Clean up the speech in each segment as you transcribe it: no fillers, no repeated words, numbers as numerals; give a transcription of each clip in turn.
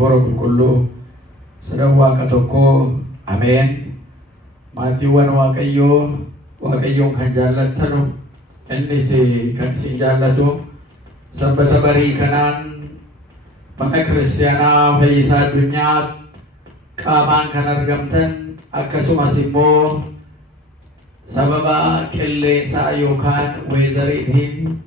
hafuura qulqulluu sadan waaqa tokkoo ameen. Maatiiwwan waaqayyoon kan jaallattanu innis kan isin jaallatu sanbata barii kanaan mana kiristaanaa Fayyisaa Addunyaa qaamaan kan argamtan akkasumas immoo sababa qilleensaa yookaan weezariitiin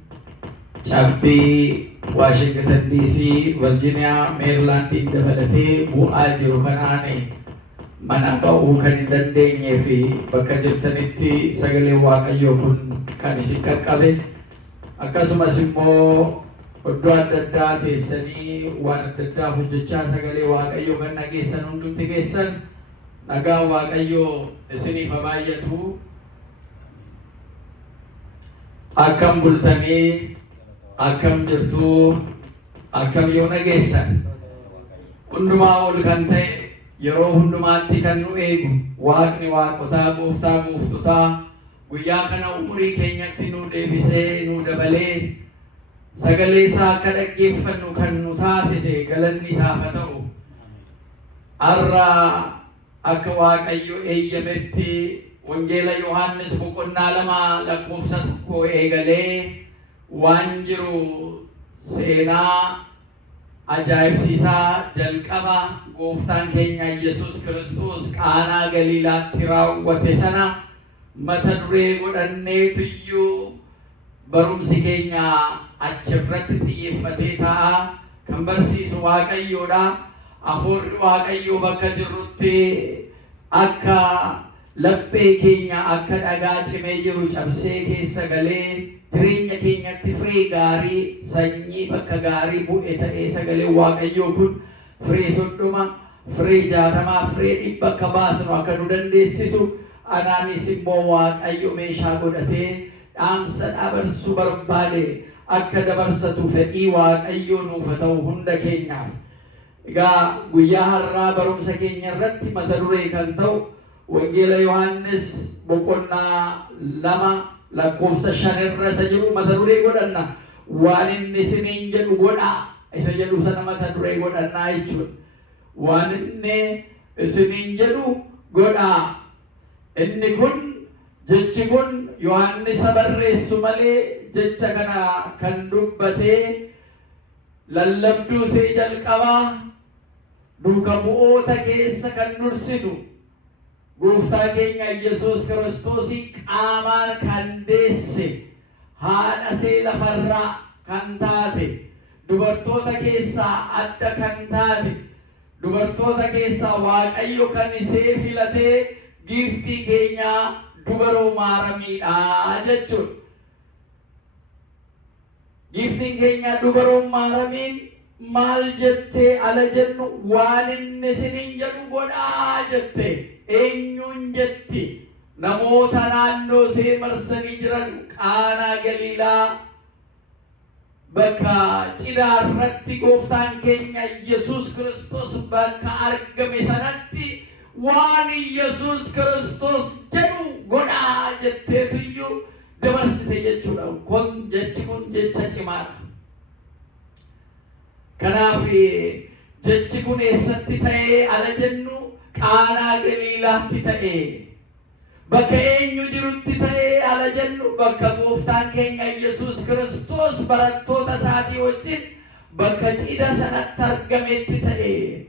cabbii Washington DC, Virginia, Marylandiin dabalatee bu'aa jiru kanaan mana ba'uu kan hin dandeenyee fi bakka jirtanitti sagalee waaqayyoo kun kan isin qaqqabe akkasumas immoo iddoo adda addaa teessanii waan adda addaa hojjechaa sagalee waaqayyoo kan dhageessan hundumti keessan nagaan waaqayyoo isiniif haa baay'atu. Akkam bultanii akkam jirtu akkam yoo dhageessan hundumaa ol kan ta'e yeroo hundumaatti kan nu eegu waaqni waaqotaa gooftaa gooftotaa guyyaa kana umurii keenyatti nu deebisee nu dabalee sagalee isaa akka dhaggeeffannu kan nu taasise galanni isaaf haa ta'u. Har'a akka waaqayyo eeyyametti wangeela Yohaannis boqonnaa 2 lakkoofsa 1 eegalee waan jiru seenaa ajaa'ibsiisaa jalqaba gooftaan keenya Yesuus Kiristoos Qaanaa Galiilaatti raawwate sana mata duree godhanneetuyyuu barumsi keenya achirratti xiyyeeffatee ta'a. Kan barsiisu waaqayyoodha. Hafuurri waaqayyoo bakka jirrutti akka laphee keenya akka dhagaa cimee jiru cabsee keessa galee jireenya keenyatti firii gaarii sanyii bakka gaarii bu'e ta'ee sagalee waaqayyoo kun firii 30 firii 60 firii 100 akka baasnu akka nu dandeessisu anaanis immoo waaqayyo meeshaa godhatee dhaamsa dabarsuu barbaade akka dabarsatu fedhii waaqayyoo nuuf haa ta'u hunda keenyaaf. Egaa guyyaa har'aa barumsa keenya irratti mata duree kan ta'u wangeela Yohaannis boqonnaa 2 lakkoofsa 5 irra isa jiru mata duree godhanna. Waan inni isiniin jedhu godhaa isa jedhu sana mata duree godhannaa jechuudha. Waan inni isiniin jedhu godhaa. Inni kun jechi kun Yohaannis barreessu malee jecha kana kan dubbatee lallabduu see jalqabaa duuka bu'oota keessa kan dursitu gooftaa keenya Yesuus Kiristoos qaamaan kan deesse haadha see lafarraa kan taate dubartoota keessaa adda kan taate dubartoota keessaa waaqayyo kan isee filatee giiftii keenya dubaroo maaramiidha jechuudha. Giiftiin keenya dubaroo maaramiin maal jettee ala jennu waan inni isiniin jedhu godhaa jette. Eenyuun jetti? Namoota naannoo see marsanii jiran Qaanaa Galiilaa bakka cidhaa irratti gooftaan keenya Yesuus Kiristoos bakka argame sanatti waan Yesuus Kiristoos jedhu godhaa jetteetuyyuu dabarsite jechuudha. Jechi kun jecha cimaadha. Kanaaf jechi kun eessatti ta'ee ala jennu Qaanaa Galiilaatti ta'ee bakka eenyu jirutti ta'ee ala jennu bakka gooftaan keenya Yesuus Kiristoos barattoota isaatii wajjin bakka cidha sanatti argametti ta'ee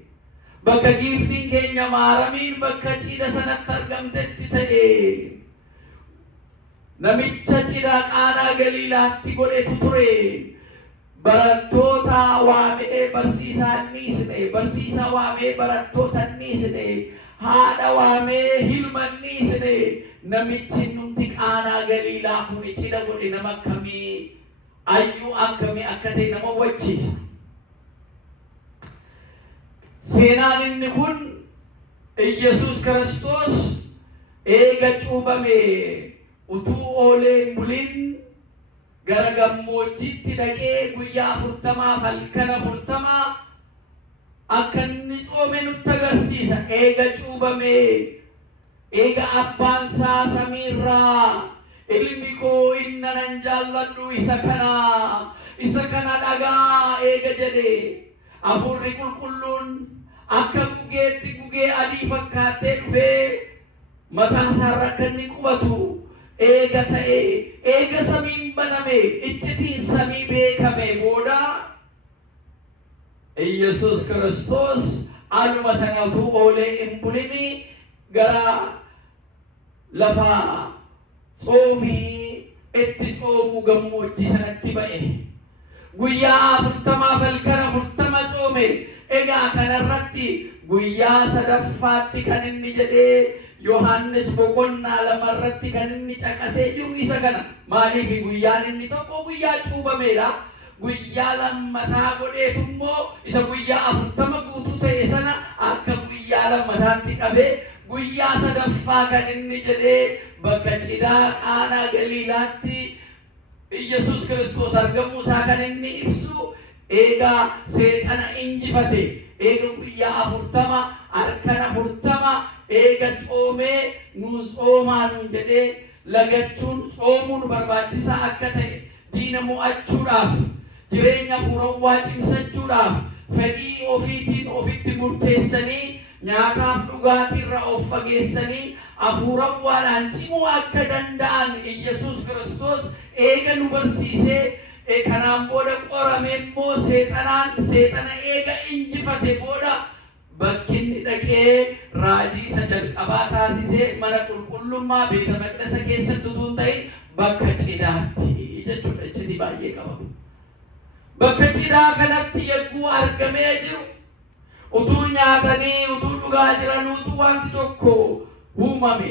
bakka giiftiin keenya maaramiin bakka cidha sanatti argamtetti ta'ee namicha cidha Qaanaa Galiilaatti godhetu ture. Barattoota waamee barsiisaa dhiisne, barsiisaa waamee barattoota dhiisne, haadha waamee ilma dhiisne. Namichi nuti Qaanaa Galiilaa kun cidha godhe nama akkamii ayyuu akkamii akka ta'e nama hubachiisa. Seenaan inni kun Yesuus Kiristoos eega cuubame utuu oolee bulin gara gammoojjiitti dhaqee guyyaa 40 halkan 40 akka inni tsoome nutti agarsiisa. Eega cuubame eega abbaan isaa samiirraa ilmi koo inni nan jaalladhu isa kana dhagaa eega jedhe Hafuurri qulqulluun akka gugeetti gugee adii fakkaatee dhufee mataa isaarra akka inni qubatu eega ta'e, eega samiin baname, iccitiin samii beekame booda Yesus Kiristoos anuma sanatu oolee hin bulini gara lafa soomii itti soomu gammoojjii sanatti ba'e. Guyyaa 40 halkan 40 soome. Egaa kanarratti guyyaa sadaffaatti kan inni jedhee Yohaannis boqonnaa 2 irratti kan inni caqasee jiru isa kana. Maaliif guyyaan inni tokko guyyaa cuubameedha. Guyyaa lammataa godheetummoo isa guyyaa 40 guutuu ta'e sana akka guyyaa lammataatti qabee guyyaa sadaffaa kan inni jedhee bakka cidhaa Qaanaa Galiilaatti Yesus Kiristoos argamuu isaa kan inni ibsu eega seexana injifate, eega guyyaa 40 halkan 40 eega coomee nuun soomaa nuun jedhee lagachuun soomuun barbaachisaa akka ta'e diina mo'achuudhaaf jireenya hafuurawwaa cimsachuudhaaf fedhii ofiitiin ofitti murteessanii nyaataaf dhugaatirra of fageessanii hafuurawwaadhaan cimuu akka danda'an Yesus Kiristoos eega nu barsiisee kanaan booda qoramee immoo seexana eega injifate booda bakkinni dhaqee raajii isa jalqabaa taasisee mana qulqullummaa beeta maqdasa keessatti utuu hin ta'in bakka cidhaatti jechuudha. Cidhi baay'ee qabamu. Bakka cidhaa kanatti yegguu argamee jiru utuu nyaatanii utuu dhugaa jiran utuu wanti tokko uumame.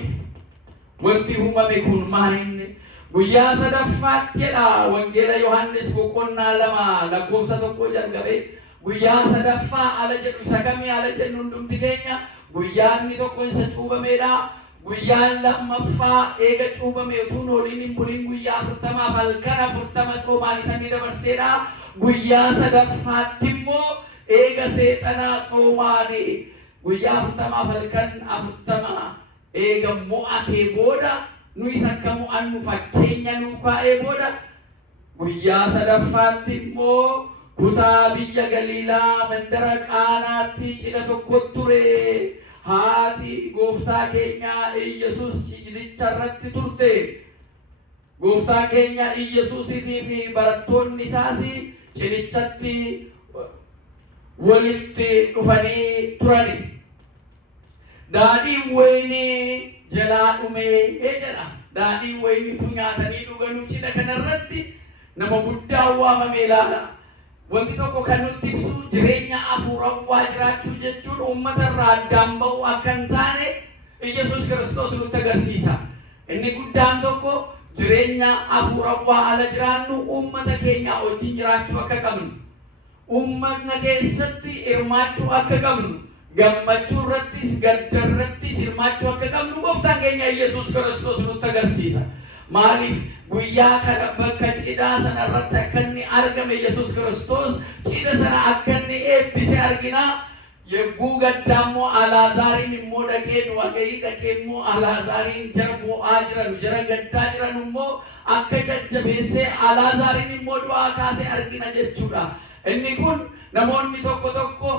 Wanti uumame kun maali? Guyyaa sadaffaatti jedha wangeela Yohaannis boqonnaa 2 lakkoofsa 1 jalqabee guyyaa sadaffaa ala jedhu isa kamii ala jennu hundumti keenya guyyaa inni tokko isa cuubameedha. Guyyaan lammaffaa eega cuubame utuu nooliin hin bulin guyyaa 40 halkan 40 soomaan isanii dabarseedha. Guyyaa sadaffaatti immoo eega seexanaa soomaanii guyyaa 40 halkan 40 eega mo'atee booda nuyi akka mo'annu fakkeenya nuu kaa'ee booda guyyaa sadaffaatti immoo kutaa biyya Galiilaa mandara Qaanaatti cidha tokko ture. Haati gooftaa keenya Yesus cidhicha irratti turte. Gooftaa keenya Yesusiitii fi barattoonni isaas cidhichatti walitti dhufanii turani. Daadhiin wayinii jalaa dhumee jedha. Daadhiin wayiniitu nyaatanii dhuganuu cidha kanarratti nama guddaa waamamee ilaala. Wanti tokko kan nutti ibsu jireenya hafuurawwaa jiraachuu jechuun uummata irraa addaan ba'uu akka hin taane Yesus Kiristoos nutti agarsiisa. Inni guddaan tokko jireenya hafuurawwaa ala jiraannu uummata keenya wajjin jiraachuu akka qabnu, uummatna keessatti hirmaachuu akka qabnu, gammachuu irrattis gadda irrattis hirmaachuu akka qabnu gooftaan keenya Yesus Kiristoos nutti agarsiisa. Maaliif guyyaa kana bakka cidhaa sana irratti akka inni argame Yesus Kiristoos cidha sana akka inni eebbise argina. Yegguu gaddaa immoo Alaazaariin immoo dhaqee du'a ga'ii dhaqee immoo Alaazaariin jara bu'aa jiran jara gaddaa jiran immoo akka jajjabeessee Alaazaariin immoo du'aa kaasee argina jechuudha. Inni kun namoonni tokko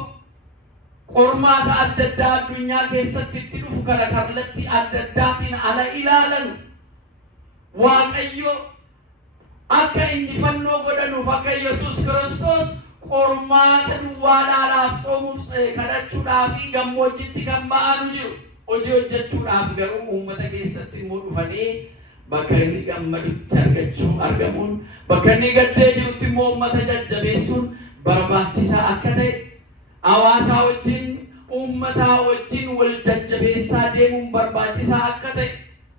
qormaata adda addaa addunyaa keessatti itti dhufu kana kallattii adda addaatiin ala ilaalan Waaqayyo akka injifannoo godhanuuf akka Yesus Kiristoos qormaata duwwaadhaaf soomuuf kadhachuudhaaf gammoojjitti kan ba'anu jiru. Hojii hojjechuudhaaf garuu uummata keessatti immoo dhufanii bakka inni gammadutti argamuun bakka inni gaddee jirutti immoo uummata jajjabeessuun barbaachisaa akka ta'e hawaasaa wajjin uummataa wajjin wal jajjabeessaa deemuun barbaachisaa akka ta'e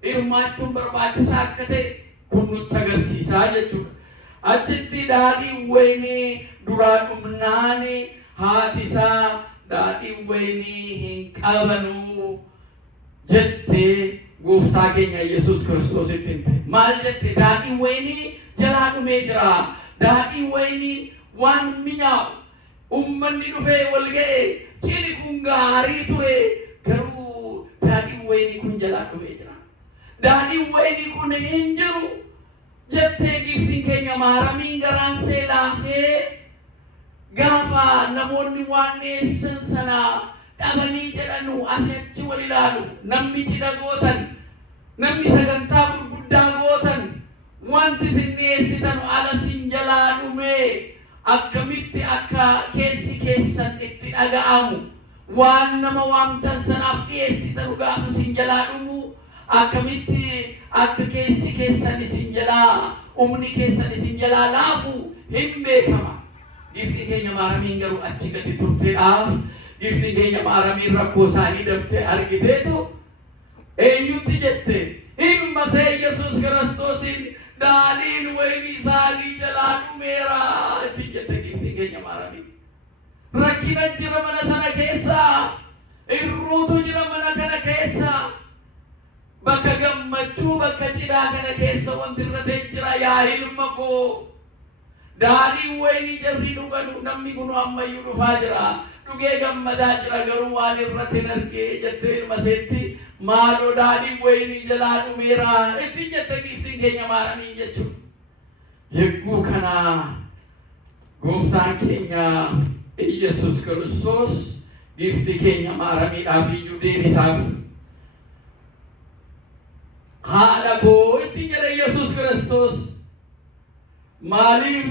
hirmaachuun barbaachisaa akka ta'e kun nutti agarsiisaa jechuudha. Achitti daadhiin wayinii duraa dhumnaani haati isaa daadhiin wayinii hin qabanuu jettee gooftaa keenya Yesus Kiristoos itti himte. Maal jette? Daadhiin wayinii jalaa dhumee jira. Daadhiin wayinii waan mi'aawu ummanni dhufee wal ga'e cidhi kun gaarii ture garuu daadhiin wayinii kun jalaa dhumee jira. Daadhiin wayinii kun hin jiru jettee giiftiin keenya maaramiin garaan see laafee Gaafa namoonni waan dhiyeessan sana dhabanii jedhanu asitti wal ilaalu. Namni cidha gootan, namni sagantaa gurguddaa gootan, wanti isin dhiyeessitan ala isin jalaa dhume akkamitti akka keessi keessan itti dhaga'amu. Waan nama waamtan sanaaf dhiyeessitan gaafa isin jalaa dhumu akkamitti akka keessi keessan isin jalaa, umni keessan isin jalaa laafu hin beekama. Gifti keenya maaramiin garuu achi gadi turteedhaaf, gifti keenya maaramiin rakkoo isaanii daftee argiteetu eenyutti jette? Ilma see Yesuus Kiristoosin daadhiin wayinii isaanii jalaa dhumeera itti jette gifti keenya maaramiin. Rakkina jira mana sana keessa, irruutu jira mana kana keessa, bakka gammachuu bakka cidhaa kana keessa wanti irratee jira. Yaa ilma koo, daadhiin wayinii jarri dhuganu namni kun ammayyuu dhufaa jira, dhugee gammadaa jira, garuu waan irratti hin argee jettee ilma seetti maaloo daadhiin wayinii jalaa dhumeera itti jette giftiin keenya maaramiin jechuudha. Yegguu kana gooftaan keenya Yesuus Kiristoos gifti keenya maaramiidhaaf iyyuu deebisaaf. Haadha koo itti jedhe Yesuus Kiristoos. Maaliif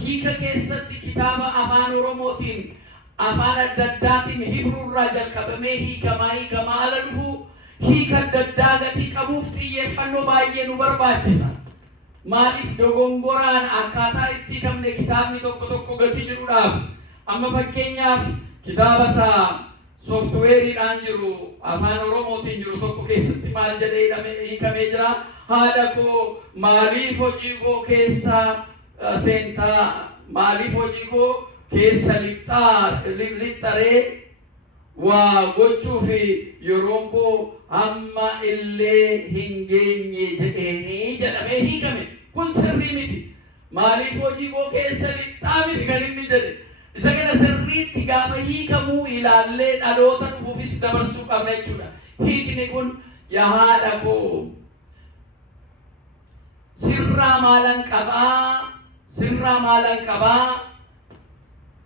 hiika keessatti kitaaba afaan Oromootiin afaan adda addaatiin Hibruurraa jalqabamee hiikamaa ala dhufu hiika adda addaa gatii qabuuf xiyyeeffannoo baay'ee nu barbaachisa. Maaliif dogongoraan akkaataa itti hiikamne kitaabni tokko gatii jiruudhaaf. Amma fakkeenyaaf kitaaba isaa sooftuweeriidhaan jiru afaan Oromootiin jiru tokko keessatti maal jedhee hiikamee jira? Haadha koo maaliif hojii koo keessa seentaa, maaliif hojii koo keessa lixxaree waa gochuuf yeroon koo amma illee hin geenye jedheenii jedhamee hiikame. Kun sirrii miti. Maaliif hojii koo keessa lixxaa miti kan inni jedhe. Isa kana sirriitti gaafa hiikamuu ilaallee dhaloota dhufuufis dabarsuu qabna jechuudha. Hiikni kun yaa haadha koo sirraa maalan qabaa,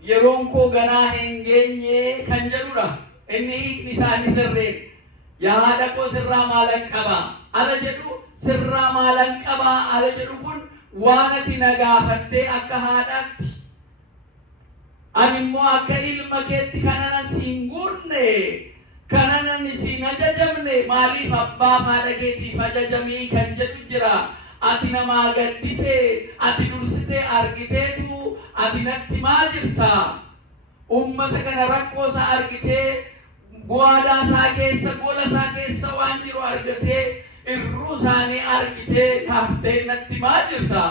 yeroon koo ganaa hin geenye kan jedhudha. Inni hiikni isaanii sirreen. Yaa haadha koo sirraa maalan qabaa ala jedhu, sirraa maalan qabaa ala jedhu kun waan ati na gaafattee akka haadhaatti, ani immoo akka ilma keetti kananan siin guunne, kananan siin ajajamne. Maaliif abbaaf haadha keetiif ajajamii kan jedhu jira. Ati namaa gadditee, ati dursitee argiteetu ati natti maa jirta? Ummata kana rakkoo isaa argitee, bu'aadaa isaa keessa, gola isaa keessa waan jiru argitee, irruu isaanii argitee kaaftee natti maa jirta?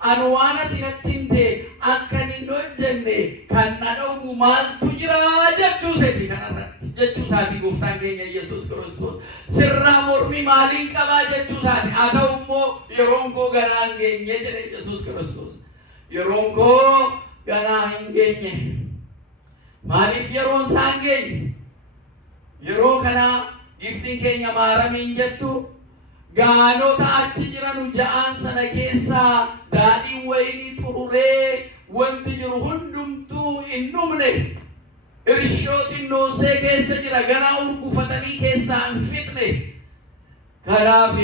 Anu waan ati natti himte akka hin hojjenne kan na dhowwu maaltu jira jechuu seeti kanarratti. Jechuu isaati gooftaan keenya Yesuus Kiristoos. Sirraa mormii maaliin qabaa jechuu isaati. Haa ta'u immoo yeroon koo ganaa hin geenye jedhe Yesuus Kiristoos. Yeroon koo ganaa hin geenye. Maaliif yeroon isaa hin geenye? Yeroo kana giftiin keenya maaramiin jettu gaanota achi jiranu ja'aan sana keessaa daadhiin wayinii xururee wanti jiru hundumtuu hin dhumne. Irshootiin noosee keessa jira, ganaa urgufatanii keessaa hin fixne. Kanaaf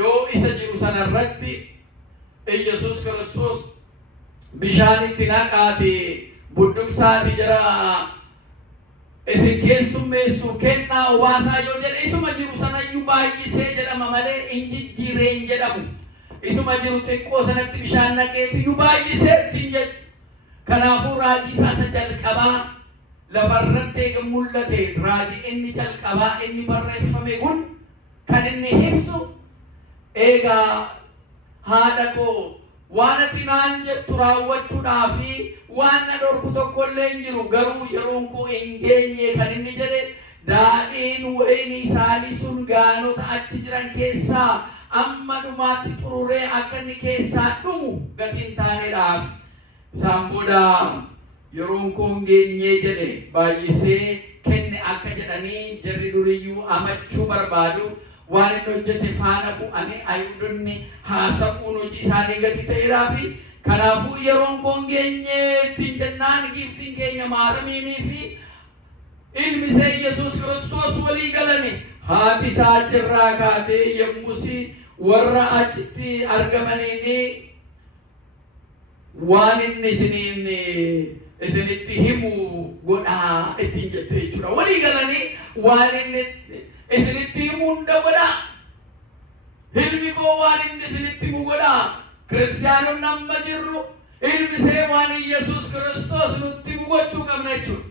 yoo isa jiru sanarratti Yesuus Kiristoos bishaan itti naqaati budduqsaati jira isin keessummeessu kennaa obaasaa yoo jedhe isuma jiru sanayyuu baay'isee jedhama malee hin jijjiiree hin jedhamu. Isuma jiru xiqqoo sanatti bishaan naqeetiyyuu baay'isee ittiin jedhu. Kanaafuu raajii isaa jalqabaa lafarratti eega mul'ate raajii inni jalqabaa inni barreeffame kun kan inni ibsu eegaa haadha koo waan ati naan jettu raawwachuudhaafi waan na dhorku tokkollee hin jiru, garuu yeroon koo hin geenye kan inni jedhe daadhiin wayinii isaanii sun gaanota achi jiran keessaa amma dhumaatti xururee akka inni keessaa dhumu gatiin taaneedhaaf. Isaan booda yeroon koo hin geenye jedhe baay'isee kenne akka jedhanii jarri duriyyuu amachuu barbaadu. Waan inni hojjete faana bu'anii Ayuudonni haasa'uun hojii isaanii gati ta'eeraa fi Kanaafuu yeroon kun geenye ittiin jennaan giftiin keenya maaramiinii fi ilmi isaa Yesuus Kiristoos walii galani. Haati isaa achirraa kaatee yommusi warra achitti argamaniini waan inni isinitti himu godhaa ittiin jette jechuudha. Walii galanii waan inni isinitti himu hunda godhaa. Ilmi koo waan inni isinitti himu godhaa. Kiristaanonni amma jirru ilmi isaa waan Yesuus Kiristoos nutti himu gochuu qabna jechuudha.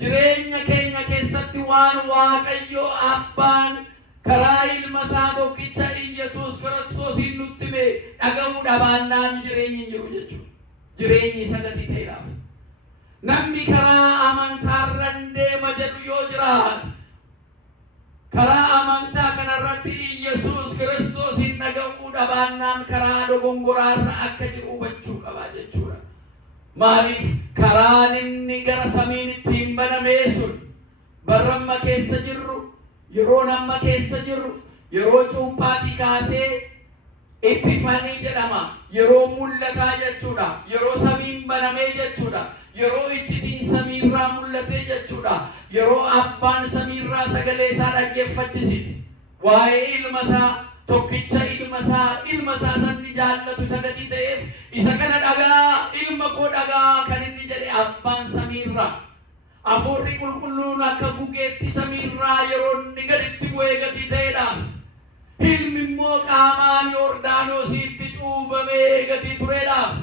Jireenya keenya keessatti waan Waaqayyo Abbaan karaa ilma isaa tokkicha Yesuus Kiristoos nutti hime dhaga'uu dhabaannaan jireenyi hin jiru jechuudha. Jireenyi isa gatii ta'eedhaaf. Namni karaa amantaarran deema jedhu yoo jiraate karaa amantaa kanarratti Yesuus Kiristoos dhaga'uu dhabaannaan karaa dogongoraarra akka jiru hubachuu qaba jechuudha. Maaliif karaan inni gara samiin ittiin banamee sun barramma keessa jirru yeroo namma keessa jirru yeroo cuuphaatii kaasee Epifanii jedhama. Yeroo mul'ataa jechuudha. Yeroo samiin banamee jechuudha. Yeroo iccitiin samiirraa mul'atee jechuudha. Yeroo abbaan samiirraa sagalee isaa dhaggeeffachisiise. Waa'ee ilma isaa tokkicha ilma isaa sanni jaallatu isa gatii ta'eef isa kana dhagaa ilma koo dhagaa kan inni jedhe abbaan samiirraa. Hafuurri qulqulluun akka gugeetti samiirraa yeroo inni gaditti bu'ee gatii ta'eedhaaf. Ilmi immoo qaamaan Yordaanosiitti cuubamee gatii tureedhaaf.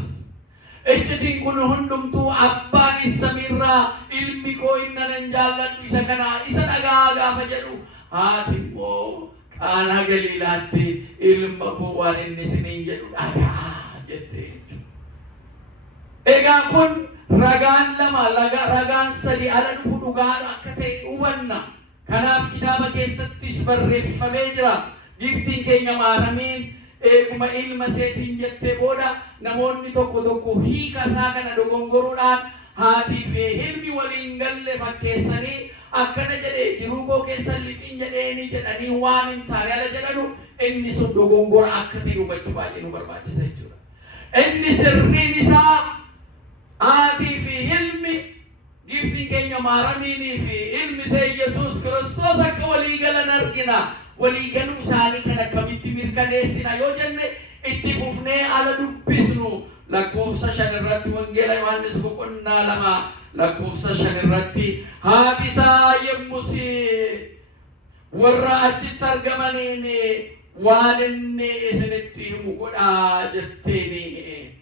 Iccitiin kun hundumtuu abbaan samiirraa ilmi koo innan jaalladhu isa kana isa dhagaa gaafa jedhu haati immoo Qaanaa Galiilaatti ilma koo waan inni isiniin jedhu dhagaa jette. Egaa kun ragaan lama ragaan sadi ala dhufu dhugaan akka ta'e hubanna. Kanaaf kitaaba keessattis barreeffamee jira. Giftiin keenya maaramiin eeguma ilma seetiin jettee booda namoonni tokko hiika isaa kana dogongoruudhaan haatii fi ilmi waliin galle fakkeessanii akkana jedhee jiruu koo keessan lixiin jedheeni jedhanii waan hin taane ala jedhanu inni sun dogongora akka ta'e hubachuu baay'ee nu barbaachisa jechuudha. Inni sirriin isaa haatii fi ilmi giftiin keenya maaramiinii fi ilmi isaa Yesuus Kiristoos akka walii galan argina. Walii galuu isaanii kan akkamitti mirkaneessina yoo jenne itti fufnee ala dubbisnu lakkoofsa 5 irratti wangeela Yohaannis boqonnaa 2 lakkoofsa 5 irratti haati isaa yommus warra achitti argamaniin waan inni isinitti himu godhaa jetteeni.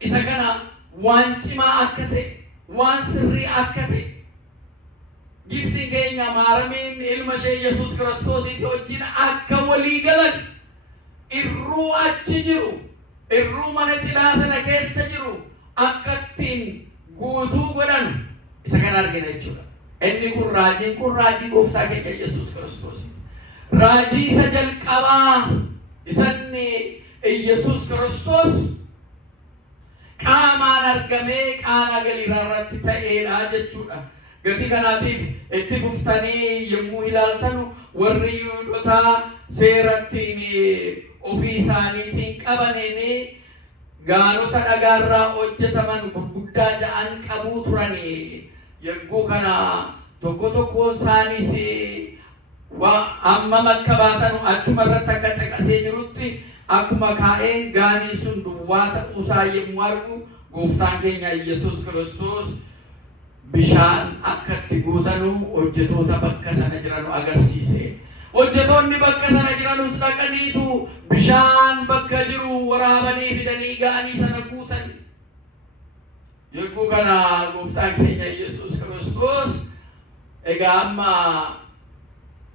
Isa kana waan cimaa akka ta'e waan sirrii akka ta'e giftiin keenya maaramiin ilma ishee Yesuus Kiristoositti wajjin akka walii galan irruu achi jiru irruu mana cidhaa sana keessa jiru akka ittiin guutuu godhan isa kana argina jechuudha. Inni kun raajii gooftaa keenya Yesuus Kiristoos. Raajii isa jalqabaa isanni Yesuus Kiristoos qaamaan argamee Qaanaa Galiilaa irratti ta'eedha jechuudha. Gatii kanaatiif itti fuftanii yommuu ilaaltanu warri Yihuudootaa seerattiin ofii isaaniitiin qabaniin gaanota dhagaarraa hojjetaman gurguddaa ja'an qabuu turanii. Yogguu kana tokko isaanis amma akka baatanu achuma irratti akka caqasee jirutti akkuma kaa'een gaanii sun duwwaa ta'uusaa yommuu argu gooftaan keenya Yesuus Kiristoos bishaan akkatti guutanu hojjetoota bakka sana jiranu agarsiise. Hojjetoonni bakka sana jiranus dhaqaniitu bishaan bakka jiru waraabanii fidanii ga'anii sana guutan. Yogguu kana gooftaan keenya Yesuus Kiristoos egaa amma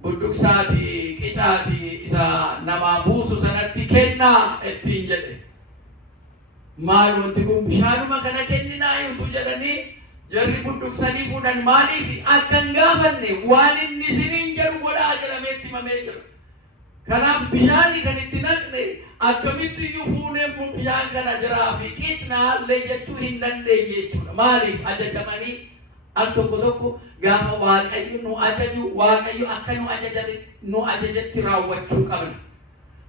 budduqsaati qicaati isa namaa buusu sanatti kennaa ittiin jedhe. Maal wanti kun bishaanuma kana kenninaayyutu jedhanii jarri budduqsanii fuudhan maaliif akka hin gaafanne waan inni isiniin jedhu godhaa jedhamee itti himamee jira. Kanaaf bishaani kan itti naqne akkamitti iyyuu fuunee bishaan kana jiraa fi qicnaallee jechuu hin dandeenye jechuudha. Maaliif ajajamanii al tokko gaafa Waaqayyo nu ajaju Waaqayyo akka nu ajajetti raawwachuu qabna.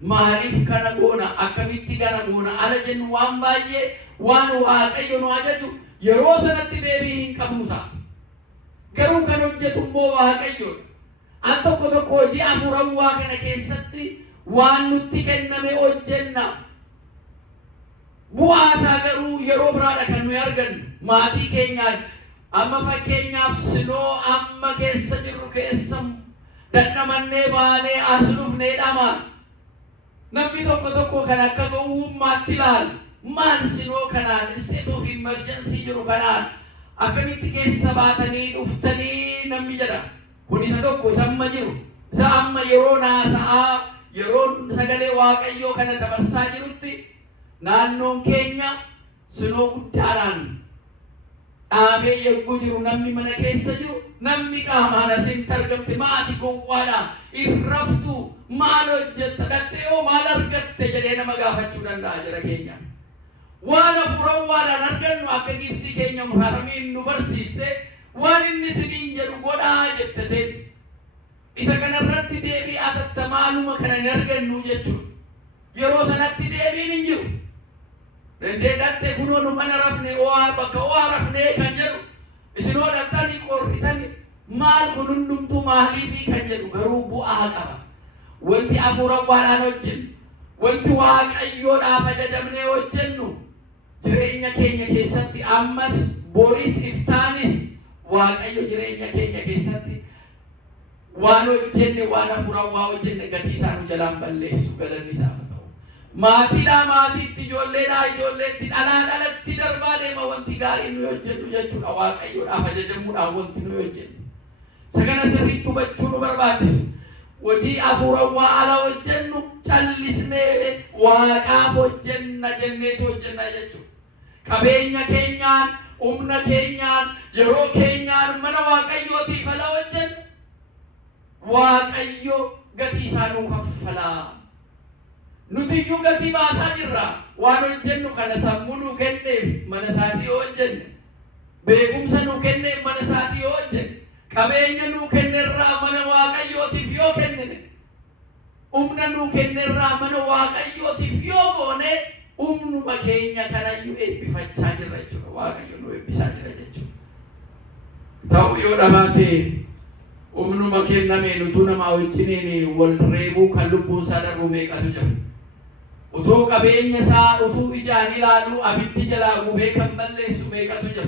maaliif kana goona akkamitti kana goona ala jennu waan baay'ee waan Waaqayyo nu ajaju yeroo sanatti deebii hin qabnu ta'a. Garuu kan hojjetu immoo Waaqayyo. An tokko hojii hafuurawwaa kana keessatti waan nutti kenname hojjenna. Bu'aasaa garuu yeroo biraadha kan nuyi argannu maatii keenyaan. Amma fakkeenyaaf sinoo amma keessa jirru keessa dadhabannee baanee as dhufnee dhamaan. Namni tokko kan akka gowwummaatti ilaalu maal sinoo kanaan state of emergency jiru kanaan akkamitti keessa baatanii dhuftanii namni jedha. Kun isa tokko isa amma jiru. Isa amma yeroo naasa'aa yeroo sagalee Waaqayyoo kana dabarsaa jirutti naannoon keenya sinoo guddaadhaan dhaabee yogguu jiru namni mana keessa jiru namni qaamaan asitti argamte maatii gowwaadhaan irraftu maal hojjetta dhattee hoo maal argatte jedhee nama gaafachuu danda'a jira keenya. Waan hafuurawwaadhaan argannu akka giftii keenya Muharramiin nu barsiiste waan inni siniin jedhu godhaa jette seen. Isa kanarratti deebii atattamaa kana hin argannu jechuudha. Yeroo sanatti deebiin hin jiru. Dandee dhattee kunoo nu mana rafne bakka ho'aa rafnee kan jedhu isinoo dhattanii qorritanii maal kun hundumtuu maaliifii kan jedhu garuu bu'aa qaba. Wanti hafuurawwaadhaan hojjennu wanti Waaqayyoodhaaf ajajamnee hojjennu jireenya keenya keessatti ammas boris iftaanis Waaqayyo jireenya keenya keessatti waan hojjenne waan hafuurawwaa hojjenne gatii isaa nu jalaan balleessu galanni isaaf haa ta'u. Maatiidhaa maatiitti ijoolleedhaa ijoolleetti dhalatti darbaa deema wanti gaariin nu hojjennu jechuudha. Waaqayyoodhaaf ajajamuudhaan wanti nu hojjennu. Isa kana sirriitti hubachuu nu barbaachisa. Hojii hafuurawwaa ala hojjennu callisnee Waaqaaf hojjenna jenneetu hojjenna jechuudha. Qabeenya keenyaan, humna keenyaan, yeroo keenyaan mana Waaqayyootiif ala hojjennu Waaqayyo gatii isaa nuu kaffalaa. Nuti iyyuu gatii baasaa jirra. Waan hojjennu kana sammuu nuu kenneef mana isaatii yoo hojjenne, beekumsa nuu kenneef mana isaatii yoo hojjenne, qabeenya nuu kennerraa mana Waaqayyootiif yoo kennine, humna nuu kennerraa mana Waaqayyootiif yoo goone, humnuma keenya kanayyuu eebbifachaa jirra jechuudha. Waaqayyo nu eebbisaa jira jechuudha. Ta'u yoo dhabaatee humnuma kenname nutu namaa wajjiniin wal reebuu kan lubbuun isaa darbu meeqatu jira. Utuu qabeenya isaa utuu ijaan ilaalu abiddi jalaa gubee kan balleessu meeqatu jira.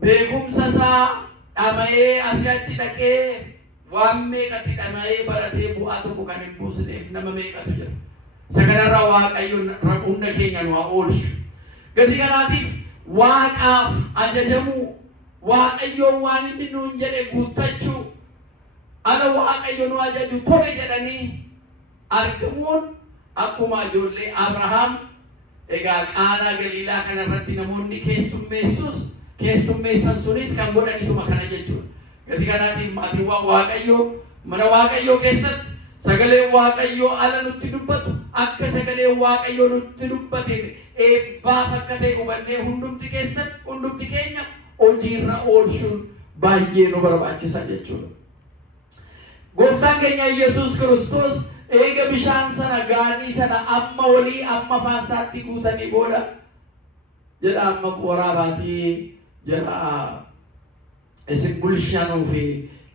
Beekumsa isaa dhama'ee asii achi dhaqee waan meeqatti dhama'ee baratee bu'aa tokko kan hin buusneef nama meeqatu jira. Isa kanarraa Waaqayyoon hunda keenya nu haa oolchu. Gatii kanaatiif Waaqaaf ajajamuu Waaqayyoon waan inni nuun jedhe guuttachuu ana Waaqayyo nu ajaju tole jedhanii argamuun akkuma ijoollee Abrahaam egaa Qaanaa Galiilaa kanarratti namoonni keessummeessan sunis kan godhan isuma kana jechuudha. Gatii kanaatiif maatiiwwan Waaqayyoo mana Waaqayyoo keessatti sagalee Waaqayyoo ala nutti dubbatu akka sagalee Waaqayyoo nutti dubbateen eebbaaf akka ta'e hubannee hundumti keenya hojiirra oolchuun baay'ee nu barbaachisa jechuudha. Gooftaan keenya Yesuus Kiristoos eega bishaan sana gaanii sana amma walii amma faansaatti guutanii booda jedha amma waraabaatii jedha isin bulshanuu fi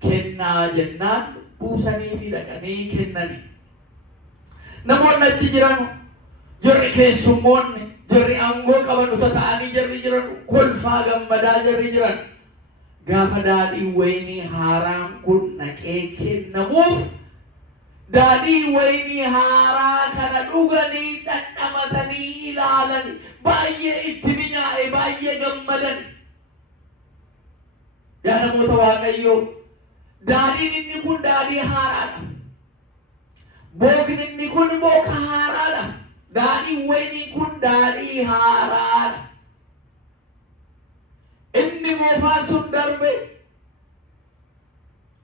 kennaa jennaan buusanii fi dhaqanii kennanii. Namoonni achi jiran jarri keessummoonni jarri aangoo qaban ta'anii jarri jiran kolfaa gammadaa jarri jiran gaafa daadhiin wayinii haaraan kun naqee kennamuuf daadhii wayinii haaraa kana dhuganii dhandhamatanii ilaalan baay'ee itti minyaa'e baay'ee gammadan. Yaa namoota Waaqayyoo daadhiin inni kun daadhii haaraadha. Bookni inni kun booka haaraadha. Daadhiin wayinii kun daadhii haaraadha. Inni moofaan sun darbe.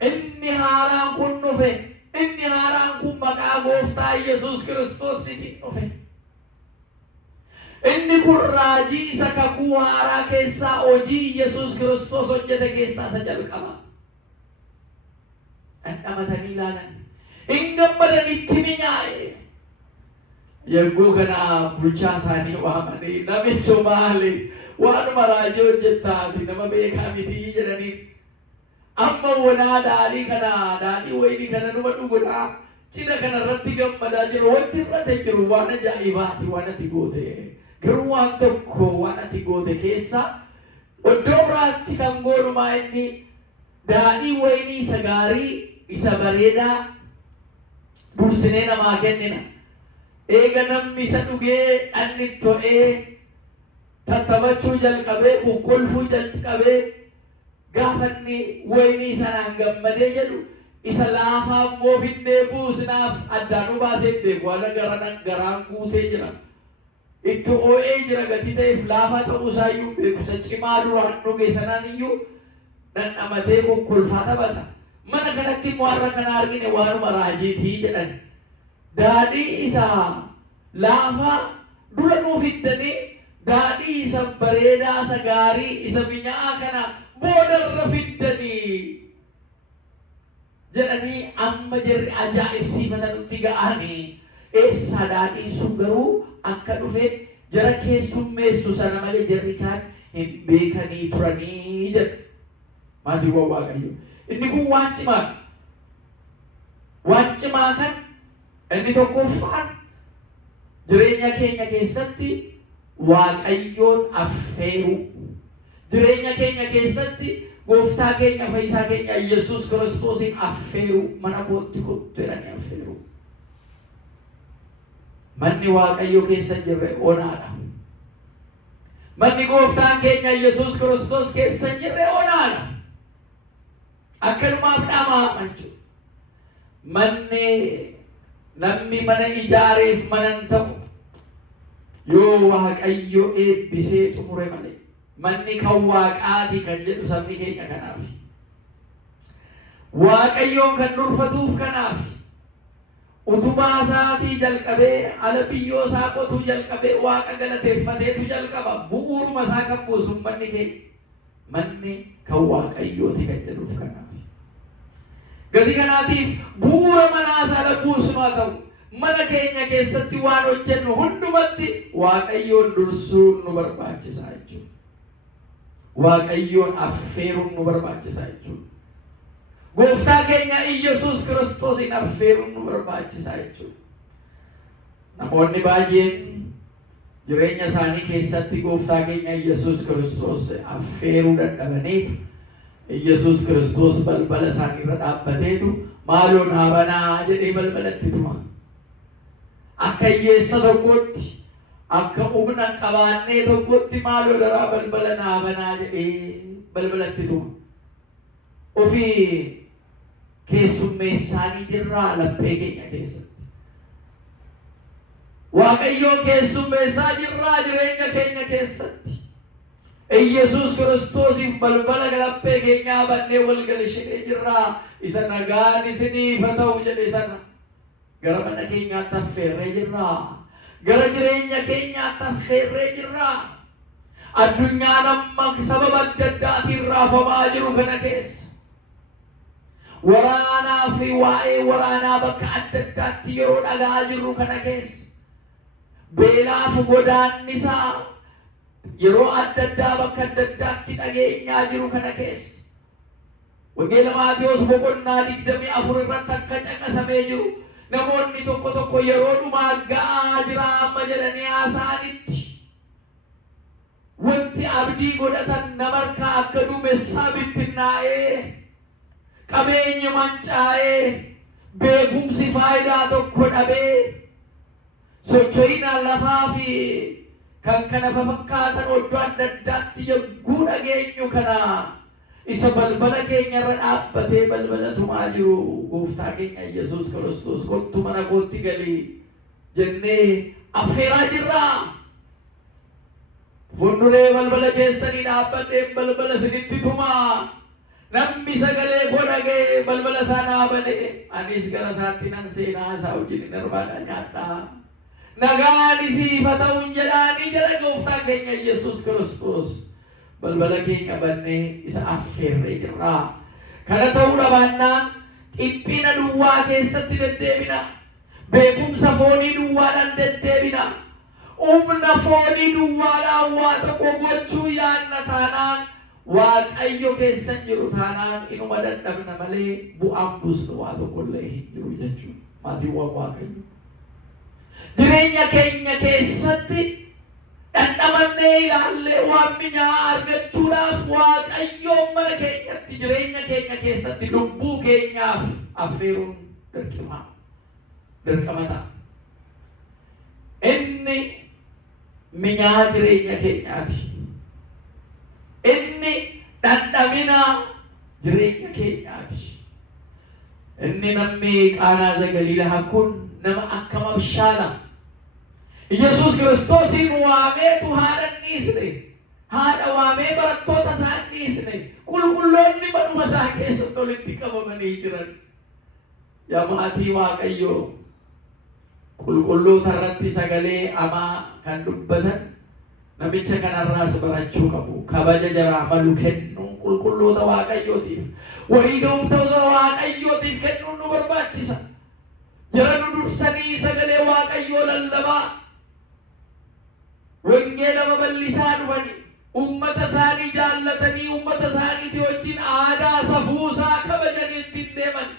Inni haaraan kun dhufe. Inni haaraan kun maqaa Gooftaa Yesuus Kiristoositiin dhufe. Inni kun raajii isa kakuu haaraa keessaa hojii Yesuus Kiristoos hojjete keessaa isa jalqaba. Dhandhamatanii ilaalan. Ingammadan itti mi'aaye. Yeroo kana bulchaa isaanii waamanii namichi maali waanuma raajii hojjettaati nama beekaa miti jedhanii amma wanaa daadhii wayinii kana numa dhuguudhaa cina kana irratti gammadaa jiru. Wanti irratti jiru waan ajaa'ibaati waan ati goote. Garuu waan tokko waan ati goote keessa iddoo biraatti kan goonumaa inni daadhii wayinii isa gaarii isa bareedaa dursinee namaa kennina. Eega namni isa dhugee dhanni to'ee tattaphachuu jalqabee qulqulluu jalqabee gaafa inni wayinii sanaan gammadee jedhu isa laafaa immoo finnee buusnaaf addaanuu baasee beeku waan garaan guutee jira. Itti oo'ee jira gatii ta'eef laafaa ta'uu isaayyuu beeku. Isa cimaa duraan dhuge sanaan iyyuu dhandhamatee qulqullfaa taphata. Mana kanatti immoo har'a kana argine waanuma raajiitii jedhan. Daadhii isa laafaa dura nuuf fiddanii daadhii isa bareedaa isa gaarii isa mi'aawaa kana boodarra fiddanii jedhanii amma jarri ajaa'ibsiifata nutti ga'anii. Eessaa daadhiin sun garuu akka dhufe jara keessummeessu sana malee jarri kaan hin beekanii turanii jedha maatiiwwan Waaqayyo. Inni kun waan cimaa kan inni tokkoffaan jireenya keenya keessatti Waaqayyoon affeeruu, jireenya keenya keessatti Gooftaa keenya Fayyisaa keenya Yesuus Kiristoosin affeeruu, mana kootti kottu jedhanii affeeruu. Manni Waaqayyo keessa jirre onaadha. Manni Gooftaan keenya Yesuus Kiristoos keessa jirre onaadha. Akkanumaaf dhamaa jechuudha. Namni mana ijaareef manan ta'u yoo Waaqayyo eebbisee xumure malee manni kan Waaqaati kan jedhu sabni keenya kanaaf. Waaqayyoon kan durfatuuf kanaaf utubaa isaatii jalqabee ala biyyoo isaa qotuu jalqabee Waaqa galateeffateetu jalqaba. Bu'uuruma isaa kan buusu manni keenya manni kan Waaqayyooti kan jedhuuf kanaaf. Gati kanaatiif bu'uura manaa isaa buusnu haa ta'u mana keenya keessatti waan hojjennu hundumatti Waaqayyoon dursuun nu barbaachisaa jechuudha. Waaqayyoon affeeruun nu barbaachisaa jechuudha. Gooftaa keenya Yesuus Kiristoosin affeeruun nu barbaachisaa jechuudha. Namoonni baay'een jireenya isaanii keessatti Gooftaa keenya Yesuus Kiristoos affeeruu dadhabaniitu Yesuus Kiristoos balbala isaanii irra dhaabbateetu maaloo naa banaa jedhee balbalatti tuma. Akka hiyyeessa tokkotti akka humna qabaannee tokkotti maaloo daraa balbala naa banaa jedhee balbalatti tuma. Ofii keessummeessaanii jirraa laphee keenya keessatti. Waaqayyoon keessummeessaa jirraa jireenya keenya keessatti. Yesuus Kiristoosiif balbala laphee keenyaa bannee wal galchinee jirraa. Isa nagaan isiniif haa ta'u jedhe sana gara mana keenyaatti affeerree jirraa. Gara jireenya keenyaatti affeerree jirraa. Addunyaan amma sababa adda addaatiin raafamaa jiru kana keessa waraanaa fi waa'ee waraanaa bakka adda addaatti yeroo dhagaa jirru kana keessa beelaaf godaannisaa yeroo adda addaa bakka adda addaatti dhageenyaa jiru kana keessa wangeela Maatewos boqonnaa 24 irratti akka caqasamee jiru namoonni tokko yeroo dhumaa ga'aa jira amma jedhanii haasa'anitti wanti abdii godhatan namarkaa akka duumessaa bittinnaa'ee qabeenya mancaa'ee beekumsi faayidaa tokko dhabee socho'inaan lafaa fi kan kana fakkaatan oddoo adda addaatti yogguu dhageenyu kana isa balbala keenya irra dhaabbatee balbala tumaa jiru Gooftaa keenya Yesuus Kiristoos kottu mana kootti galii jennee affeeraa jirraa. Fuulduree balbala keessanii dhaabbadhee balbala isinitti tumaa. Namni sagalee koo dhaga'ee balbala isaa naa banee anis gara isaatti nan seenaa isaa wajjin hin barbaada nyaadhaa. Nagaan isiif haa ta'u jedhaanii jala Gooftaa keenya Yesuus Kiristoos balbala keenya bannee isa affeerree jirraa. Kana ta'uu dhabaannaan dhiphina duwwaa keessatti deddeebina. Beekumsa foonii duwwaadhaan deddeebina. Humna foonii duwwaadhaan waa tokko gochuu yaadna taanaan Waaqayyo keessan jiru taanaan inuma dadhabna malee bu'aan buusnu waa tokkollee hin jiru jechuudha. Maatiiwwan Waaqayyo. Jireenya keenya keessatti dhandhamannee ilaallee waan minyaa argachuudhaaf Waaqayyoon mana keenyatti jireenya keenya keessatti lubbuu keenyaaf affeeruun dirqama ta'a. Inni minyaa jireenya keenyaati. Inni dhandhamina jireenya keenyaati. Inni namni Qaanaa Galiilaa kun nama akkam abshaala. Yesuus Kiristoosiin waameetu haadha dhiisne. Haadha waamee barattoota isaa dhiisne. Qulqulloonni manuma isaa keessatti walitti qabamanii jiran. Yaa maatii Waaqayyoo qulqulloota irratti sagalee amaa kan dubbatan namicha kanarraas barachuu qabu. Kabaja jaraa malu kennuun qulqulloota Waaqayyootiif walii galtoota Waaqayyootiif kennuun nu barbaachisa. Jara nu dursanii sagalee Waaqayyoo lallabaa wangeela babal'isaa dhufani. Ummata isaanii jaallatanii ummata isaaniitii wajjin aadaa safuusaa kabajanii ittiin deeman.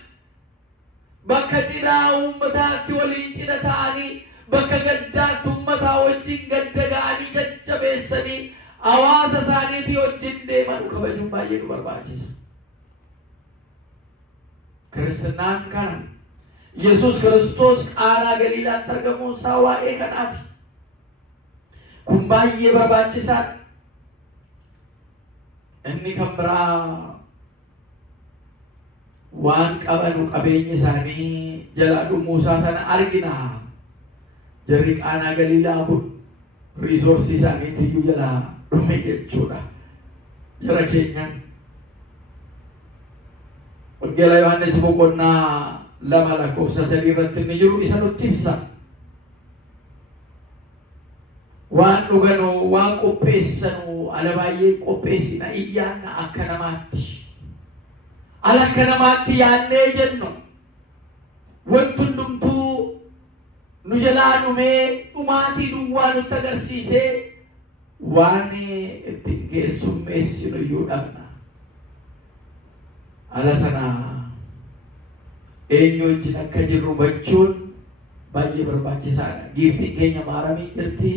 Bakka cidhaa ummataatti waliin cidha ta'anii bakka gaddaatti ummataa wajjin gadda ga'anii jajjabeessanii hawaasa isaaniitii wajjin deeman kabajuun baay'ee nu barbaachisa. Kiristinnaan kana Yesuus Kiristoos Qaanaa Galiilaatti argamuun isaa waa'ee kanaati. Kun baay'ee barbaachisaadha. Inni kan biraa waan qabanu qabeenya isaanii jalaa dhumuusaa sana argina. Jarri Qaanaa Galiilaa kun riisoorsii isaaniitiyyuu jalaa dhume jechuudha. Jara keenyaan Wangeela Yohaannis boqonnaa 2:3 irratti inni jiru isa nutti ibsa. Waan dhuganu waan qopheessanu ala baay'ee qopheessina iyyaanna akka namaatti. Ala akka namaatti yaannee jennu wanti hundumtuu nu jalaa dhumee dhumaatii duwwaa nutti agarsiisee waan ittiin keessummeessinu iyyuu dhabna. Ala sana eenyu wajjin akka jirru hubachuun baay'ee barbaachisaadha. Giiftiin keenya maaramii jirti.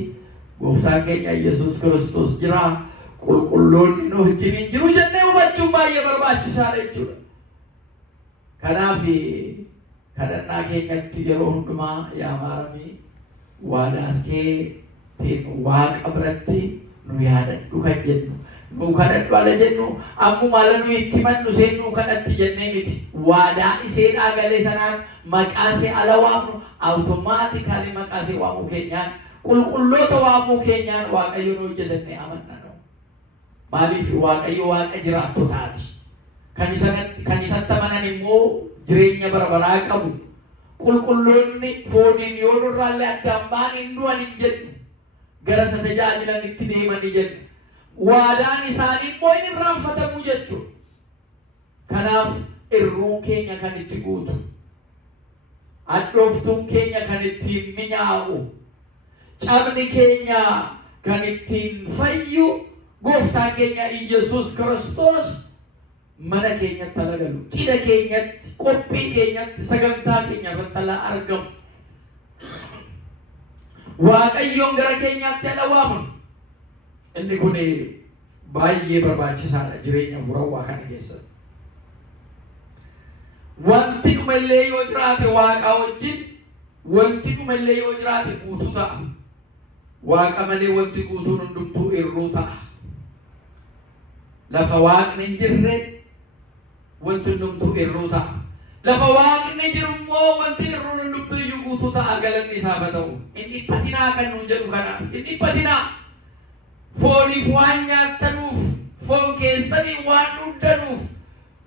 Gooftaan keenya Yesuus Kiristoos jira. Qulqulloonni nu wajjin jiru jennee hubachuun baay'ee barbaachisaadha jechuudha. Kanaaf kadhannaa keenyatti yeroo hundumaa yaa maaramii waadaas keetiin Waaqa biratti nu yaadadhu kan jennu. Nu kadhadhu ala jennu ammuma ala nu itti mannu seen nu kadhatti jennee miti. Waadaa isee galee sanaan maqaasee ala waamnu awutomaatikaalii maqaasee waamuu keenyaan qulqulloota waamuu keenyaan Waaqayyo nu hojjetannee amanna. Maaliif Waaqayyo Waaqa jiraattotaati. Kan isatti amanan immoo jireenya bara baraa qabu. Qulqulloonni fooniin yoo nurraallee addaan ba'an hin du'an hin jennu. Gara isa tajaajilan itti deeman hin jennu. Waadaan isaanii immoo hin irraanfatamu jechuudha. Kanaaf irruun keenya kan itti guutu. Hadhooftuun keenya kan ittiin minyaa'u. Cabni keenya kan ittiin fayyu. Gooftaan keenya Yesuus Kiristoos mana keenyatti alagalu, cidha keenyatti, qophii keenyatti, sagantaa keenya irratti argamu. Waaqayyoon gara keenyaatti ala waamu. Inni kun baay'ee barbaachisaadha jireenya furawwaa kana keessatti. Wanti dhumallee yoo jiraate Waaqa wajjin, wanti dhumallee yoo jiraate guutuu ta'a. Waaqa malee wanti guutuun hundumtuu irruu ta'a. Lafa Waaqni hin jirre wanti hundumtuu irruu ta'a. Lafa Waaqni jiru immoo wanti irruun hundumtuu iyyuu guutuu ta'a. Galanni isaaf haa ta'u. Hin dhiphatinaa kan nuun jedhu kanaaf. Hin dhiphatinaa. Fooniif waan nyaattanuuf, foon keessaniif waan dhugdanuuf,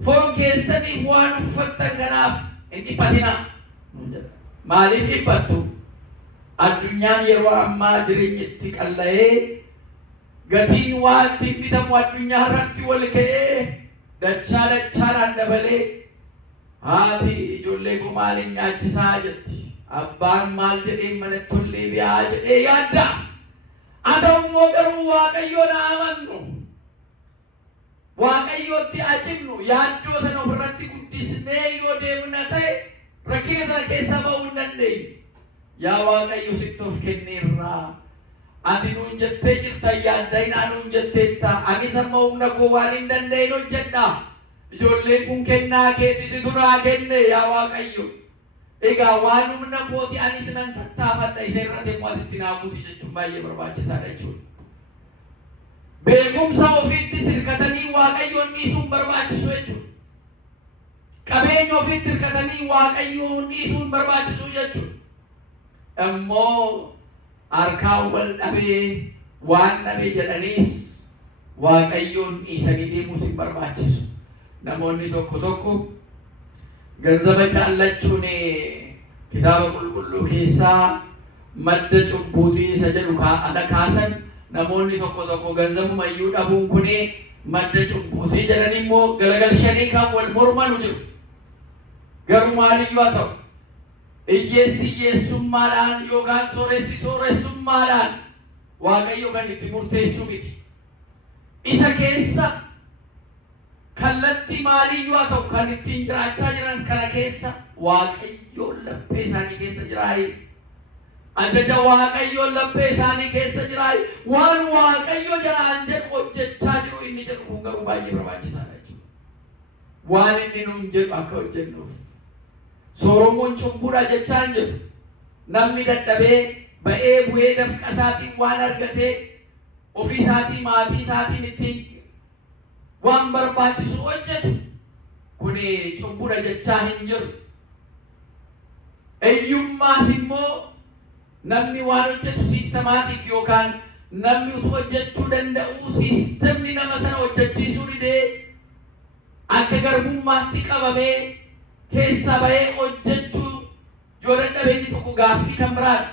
foon keessaniif waan uffattan kanaaf hin dhiphatinaa. Maaliif dhiphattu? Addunyaan yeroo ammaa jireenyatti qalla'ee gatiin waan bitamu addunyaa irratti wal ka'ee dachaadhaan dabalee haati ijoollee koo maaliin nyaachisaa jetti, abbaan maal jedhee manatti tollee biyaa jedhee yaadda. Haa ta'u immoo garuu Waaqayyoon amannu, Waaqayyootti ajibnu, yaaddoo sana ofirratti guddisnee yoo deemna ta'e rakkina sana keessaa ba'uu hin dandeenyu. Yaa Waaqayyo sitti of kenneerraa, ati nuun jettee jirta, yaaddayinaa nuun jetteetta, anis amma humna koo waan hin danda'in hojjedha. Ijoolleen kun kennaa keeti si duraa kenne yaa Waaqayyo. Egaa waan humna kooti anis nan tattaafadha, isa irratti immoo atitti naa guuti jechuun baay'ee barbaachisaadha jechuudha. Beekumsa ofiitti hirkatanii Waaqayyoon dhiisuun barbaachisu jechuudha. Qabeenya ofiitti hirkatanii Waaqayyoon dhiisuun barbaachisu jechuudha. Ammoo harkaan wal dhabee waan dhabe jedhaniis Waaqayyoon dhiisanii deemuus hin barbaachisu. Namoonni tokko ganzaba jaallachuun kitaaba qulqulluu keessaa madda cubbuutii isa jedhu ana kaasan. Namoonni tokko ganzabuma iyyuu dhabuun kun madda cubbuutii jedhan immoo galagalchanii kan wal mormanu jiru. Garuu maaliyyuu haa ta'u, hiyyeessi hiyyeessummaadhaan yookaan sooressi sooressummaadhaan Waaqayyo kan itti murteessu miti. Isa keessa kallattii maaliyyuu haa ta'u kan ittiin jiraachaa jiran kana keessa Waaqayyoon laphee isaanii keessa jiraayi. Ajaja Waaqayyoon laphee isaanii keessa jiraayi. Waan Waaqayyo jaraan jedhu hojjechaa jiru inni jedhu kun garuu baay'ee barbaachisaadha jechuudha. Waan inni nuun jedhu akka hojjennuuf. Sooromuun cubbuudha jechaa hin jiru. Namni dadhabee ba'ee bu'ee dafqa isaatiin waan argatee ofii isaatii maatii isaatiin ittiin waan barbaachisu hojjetu kun cubbuudha jechaa hin jiru. Eeyyummaas immoo namni waan hojjetu siistemaatik yookaan namni utuu hojjechuu danda'u siistemni nama sana hojjechiisuu didee akka garbummaatti qabamee keessa ba'ee hojjechuu yoo dadhabe inni tokko gaaffii kan biraadha.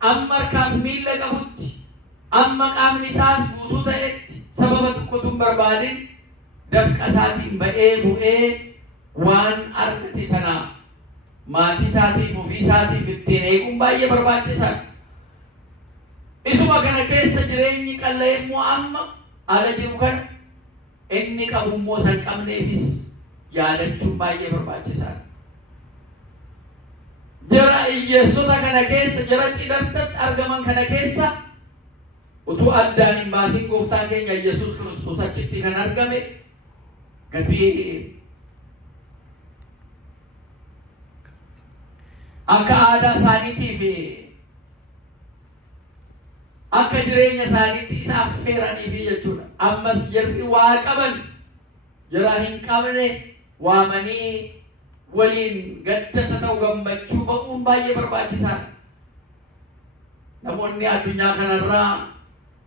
Amma harkaaf miilla qabutti, amma qaamni isaas guutuu ta'etti sababa tokkotu hin barbaadin dafqa isaatiin ba'ee bu'ee waan argate sana maatii isaatiif ofii isaatiif ittiin eeguun baay'ee barbaachisaadha. Isuma kana keessa jireenyi qal'ee immoo amma ala jiru kana inni qabu immoo san qabneefis yaadachuun baay'ee barbaachisaadha. Jara hiyyeessota kana keessa, jara cidhartatti argaman kana keessa utuu addaan hin baasin gooftaan keenya Yesuus Kiristoos achitti kan argame gatii akka aadaa isaaniitiif akka jireenya isaaniitti isa affeeraniifi jechuudha. Ammas jarri waa qaban jara hin qabne waamanii waliin gaddasa ta'u gammachuu ba'uun baay'ee barbaachisaadha. Namoonni addunyaa kanarraa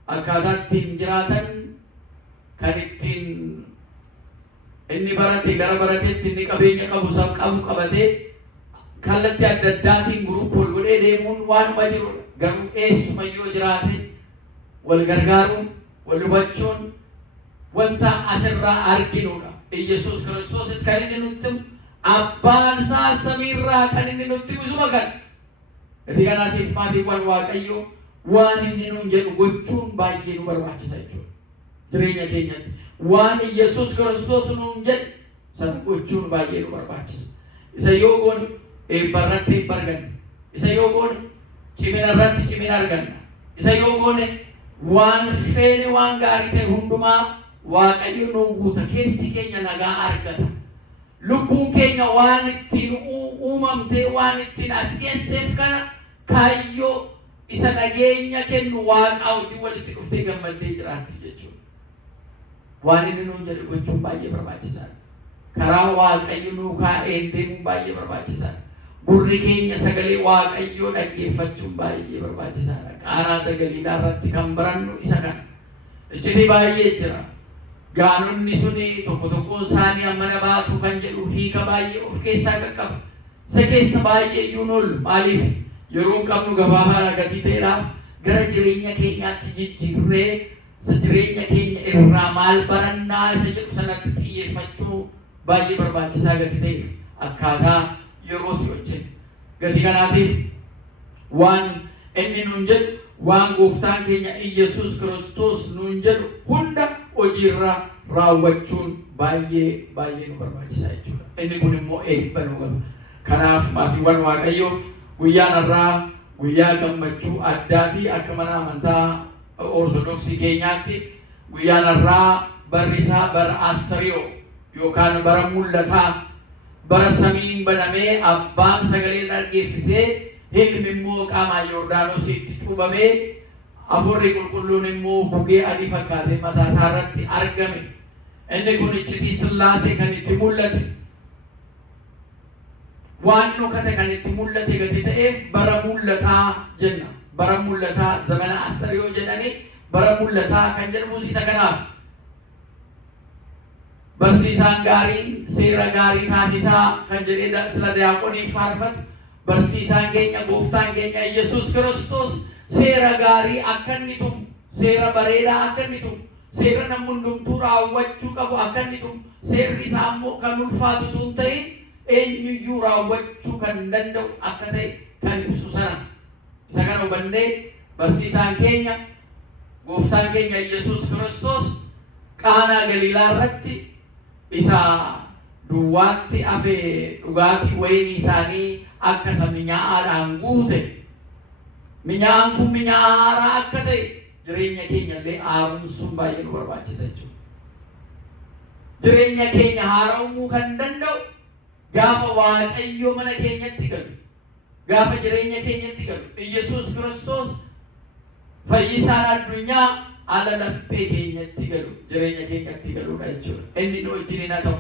akkaataa ittiin jiraatan kan ittiin inni barate gara barateetti inni qabeenya qabu qabatee kallattii adda addaatiin guruup wal godhee deemuun waanuma jiru. Garuu eessuma yoo jiraate wal gargaaruun, wal hubachuun wanta asirraa arginudha. Yesuus Kiristoosis kan inni nutti abbaan isaa samiirraa kan inni nutti misuma kan. Gatii kanaatiif maatiiwwan Waaqayyoo waan inni nuun jedhu gochuun baay'ee nu barbaachisa jechuudha. Jireenya keenyatti waan Yesuus Kiristoos nuun jedhu sana gochuun baay'ee nu barbaachisa. Isa yoo goone eebba irratti eebba arganna. Isa yoo goone cimina irratti cimina arganna. Isa yoo goone waan feene waan gaarii ta'e hundumaa Waaqayyo nuu guuta. Keessi keenya nagaa argata. Lubbuun keenya waan ittiin uumamtee waan ittiin as geesseef kana kaayyoo isa nageenya kennu Waaqaa wajjin walitti dhuftee gammaddee jiraatti jechuudha. Waan inni nuun jedhu gochuun baay'ee barbaachisaadha. Karaa Waaqayyo nuu kaa'een deemuun baay'ee barbaachisaadha. Gurri keenya sagalee Waaqayyoo dhaggeeffachuun baay'ee barbaachisaadha. Qaaraa sagaliidhaa irratti kan barannu isa kana. Iccitii baay'ee jira. Gaanonni suni tokko isaanii ammana baatu kan jedhu hiika baay'ee of keessaa qaqqaba. Isa keessa baay'ee iyyuu nolu maaliif yeroo qabnu gabaabaa gatii ta'eedhaaf gara jireenya keenyaatti jijjiirree isa jireenya keenya irraa maal barannaa isa jedhu sanatti xiyyeeffachuu baay'ee barbaachisaa gatii ta'eef akkaataa yerootii wajjin. Gatii kanaatiif waan inni nuun jedhu waan gooftaan keenya Yesuus Kiristoos nuun jedhu hunda hojiirra raawwachuun baay'ee baay'ee nu barbaachisaa jechuudha. Inni kun immoo eebba nu qaba. Kanaaf maatiiwwan Waaqayyoo guyyaan irraa guyyaa gammachuu addaatii akka mana amantaa Ortodoksii keenyaatti guyyaan irraa barri isaa bara Asteriyoo yookaan bara mul'ataa bara samiin banamee abbaan sagalee dhaggeessisee ilmi immoo qaama Yordaanositti cuubamee Hafuurri Qulqulluun immoo bugee adii fakkaatee mataa isaa irratti argame. Inni kun iccitii Sillaasee kan itti mul'ate. Waan dhokate kan itti mul'ate gati ta'eef bara mul'ataa jenna. Bara mul'ataa zamana Asteriyoo jedhanii bara mul'ataa kan jedhamu isa kanaaf. Barsiisaan gaariin seera gaarii taasisaa kan jedhee sila diyaaqoniin faarfatu. Barsiisaan keenya gooftaan keenya Yesuus Kiristoos seera gaarii akka inni tumu, seera bareedaa akka inni tumu, seera namni hundumtuu raawwachuu qabu akka inni tumu, seerri isaa immoo kan ulfaatu tun ta'in eenyuyyuu raawwachuu kan danda'u akka ta'e kan ibsu sana. Isa kana hubannee barsiisaan keenya gooftaan keenya Yesuus Kiristoos Qaanaa Galiilaa irratti isa duwwaatti hafee dhugaatii wayinii isaanii akka isa minyaa'aadhaan guute. Minyaa'aan kun minyaa'aa haaraa akka ta'e jireenya keenya illee haaromsuun baay'ee nu barbaachisa jechuudha. Jireenya keenya haaromuu kan danda'u gaafa Waaqayyo mana keenyatti galu, gaafa jireenya keenyatti galu, Yesuus Kiristoos fayyisaan addunyaa ala laphee keenyatti galu, jireenya keenyatti galudha jechuudha. Inni nu wajjin haa ta'u.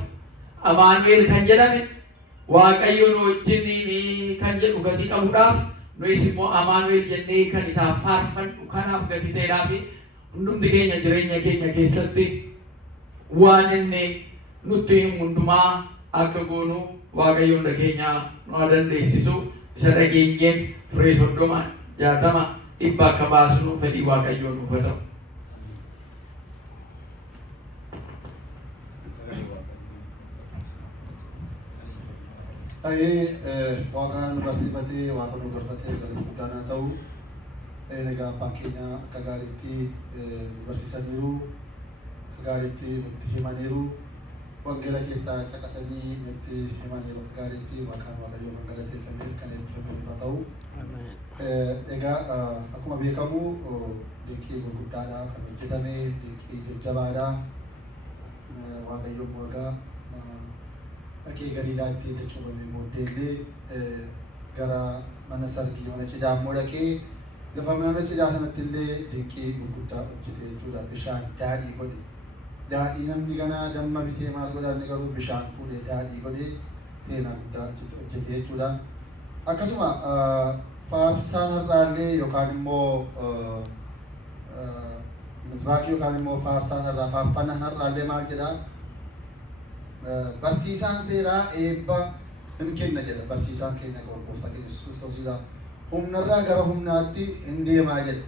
Amaanu'eel kan jedhame Waaqayyo nu wajjin kan jedhu gatii qabuudhaaf nuyis immoo Amaanu'eel jennee kan isaaf faarfannu kanaaf gatii ta'eedhaaf hundumti keenya jireenya keenya keessatti waan inni nutti himu hundumaa akka goonu Waaqayyo hunda keenya nu dandeessisu isa dhageenyeen firee 30, 60, 100 akka baasnu fedhii Waaqayyoo nuuf haa ta'u. Waaqa nu barsiifatee, Waaqa nu gorfatee galii guddaan haa ta'u. Egaa abbaan keenya akka gaariitti nu barsiisaniiru, akka gaariitti nutti himaniiru, wangeela keessaa caqasanii nutti himaniiru akka gaariitti Waaqaan Waaqayyoo kan galateeffameef kan eebbifameef haa ta'u. Egaa akkuma beekamu dinqii gurguddaadha kan hojjetame, dinqii jajjabaadha. Waaqayyoon moogaa Dhaqee Galiilaatti cuuphamee booddee illee gara mana sargii mana cidhaa immoo dhaqee lafa mana cidhaa sanatti illee dinqii gurguddaa hojjete jechuudha. Bishaan daadhii godhe. Daadhii namni ganaa damma bitee maal godha inni garuu bishaan fuudhee daadhii godhee seenaa guddaa hojjete jechuudha. Akkasuma faarsaan har'aallee yookaan immoo misbaakii yookaan immoo faarsaan har'aa faarfannaan har'aallee maal jedhaa? Barsiisaan seeraa eebba hin kenna jedha. Barsiisaan keenya gooftaa keenya Yesuus Kiristoosiidha. Humnarraa gara humnaatti hin deemaa jedha.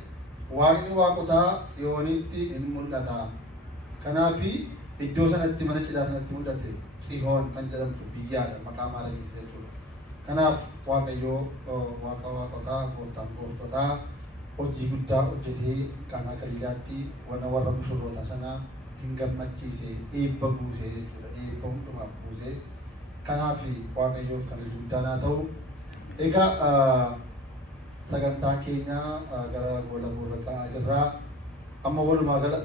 Waaqni waaqotaa Tsiyoonitti hin mul'ata. Kanaafi iddoo sanatti mana cidhaa sanatti mul'ate Tsiyoon kan jedhamtu biyyaadha maqaa Amaariffaa jechuudha. Kanaaf Waaqayyoo Waaqa waaqotaa gooftaan gooftotaa hojii guddaa hojjetee Qaanaa Galiilaatti warra mushurroota sanaa hin gammachiise eebba buusee jechuudha. Eebba hundumaaf buusee. Kanaaf Waaqayyoof kan guddaan haa ta'u. Egaa sagantaa keenya gara goolabuu irra ka'aa jirra. Amma walumaa gala